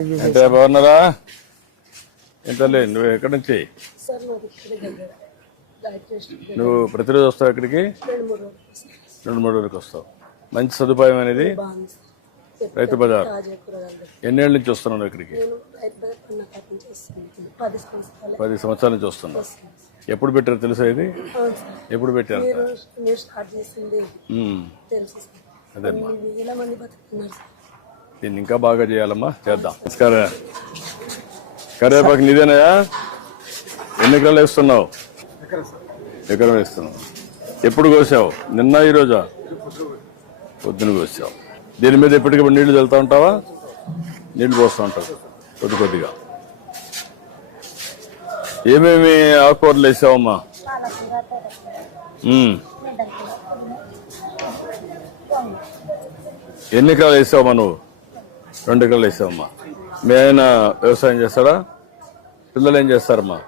అంటే బాగున్నారా? ఎంతలే నువ్వు ఎక్కడి నుంచి? నువ్వు ప్రతిరోజు వస్తావు ఇక్కడికి? 2-3 రోజులకు వస్తావు. మంచి సదుపాయం అనేది రైతు బజార్. ఎన్నేళ్ళ నుంచి వస్తున్నావు ఇక్కడికి? 10 సంవత్సరాల నుంచి వస్తున్నావు. ఎప్పుడు పెట్టారు తెలుసా ఇది? ఎప్పుడు పెట్టారు? అదే దీన్ని ఇంకా బాగా చేయాలమ్మా, చేద్దాం. నమస్కారం. కరివేపాకు నీదేనాయా? ఎన్ని ఎకరాలు వేస్తున్నావు? ఎకరం వేస్తున్నావు. ఎప్పుడు కోసావు? నిన్న ఈరోజా? పొద్దున కోసావు. దీని మీద ఎప్పటికప్పుడు నీళ్లు చల్లుతా ఉంటావా? నీళ్లు పోస్తూ ఉంటావు కొద్ది కొద్దిగా. ఏమేమి ఆకుకూరలు వేసావమ్మా? ఎన్ని ఎకరాలు వేసావమ్మా నువ్వు? 2 ఎకరాలు వేసావమ్మా. మీ ఆయన వ్యవసాయం చేస్తాడా? పిల్లలు ఏం చేస్తారమ్మా?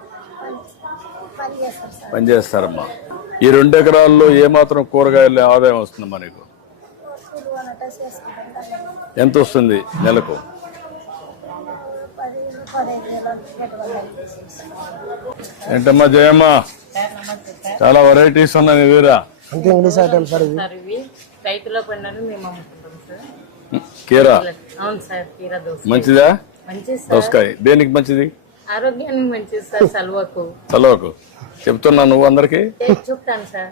పని చేస్తారమ్మా. ఈ 2 ఎకరాల్లో ఏమాత్రం కూరగాయల ఆదాయం వస్తుందమ్మా నీకు? ఎంత వస్తుంది నెలకు? ఏంటమ్మా జయమ్మ, చాలా వెరైటీస్ ఉన్నాయి నీ దగ్గర. కీరా మంచిదా? దోసకాయ దేనికి మంచిది? ఆరోగ్యానికి మంచిది సార్. సలవకు చెప్తున్నా నువ్వు అందరికి? చెప్తాను సార్.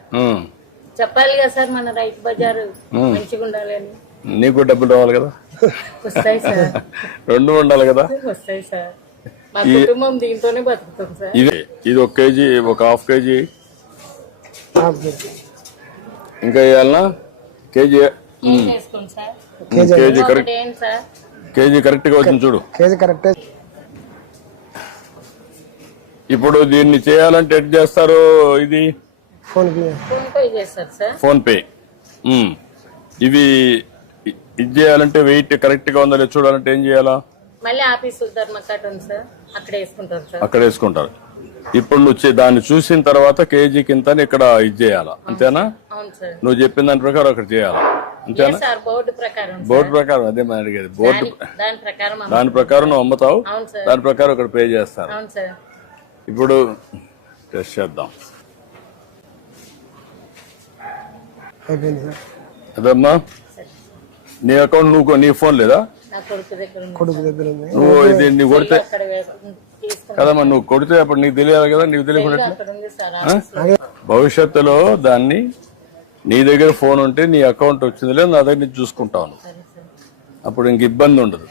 చెప్పాలి కదా సార్, మన రైతు బజారు మంచిగా ఉండాలి అని. నీకు డబ్బులు రావాలి కదా? వస్తాయి సార్. 2 ఉండాలి కదా? వస్తాయి సార్. మా కుటుంబం దీంతోనే బతుకుతాం సార్. ఇది 1 కేజీ, ఒక హాఫ్ కేజీ ఇంకా వేయాలనా? కేజీ కేజీ కరెక్ట్ గా వచ్చింది చూడు. KG correct. ఇప్పుడు దీన్ని చేయాలంటే ఎట్ చేస్తారు? ఇది ఫోన్ పే. ఇవి ఇది చేయాలంటే వెయిట్ కరెక్ట్ గా ఉందా లేదు చూడాలంటే ఏం చేయాలా? మళ్ళీ ఆఫీసు ధర్మకట్ ఉంది సార్, అక్కడ వేసుకుంటారు సార్. అక్కడ వేసుకుంటారు. ఇప్పుడు నువ్వు దాన్ని చూసిన తర్వాత కేజీ కింద ఇక్కడ ఇది చేయాలా, అంతేనా? నువ్వు చెప్పిన దాని ప్రకారం అక్కడ చేయాలా, అంతేనా? బోర్డు ప్రకారం అదే మనం అడిగేది. బోర్డు దాని ప్రకారం నువ్వు అమ్ముతావు, దాని ప్రకారం అక్కడ పే చేస్తారు. ఇప్పుడు టెస్ట్ చేద్దాం. అదమ్మా నీ అకౌంట్ నువ్వు, నీ ఫోన్ లేదా? నువ్వు ఇది నీ కొడితే కదమ్మా, నువ్వు కొడితే అప్పుడు నీకు తెలియాలి కదా. నీకు తెలియకుండా భవిష్యత్తులో దాన్ని నీ దగ్గర ఫోన్ ఉంటే నీ అకౌంట్ వచ్చింది లేదు, నా దగ్గర నుంచి చూసుకుంటాను. అప్పుడు ఇంక ఇబ్బంది ఉండదు.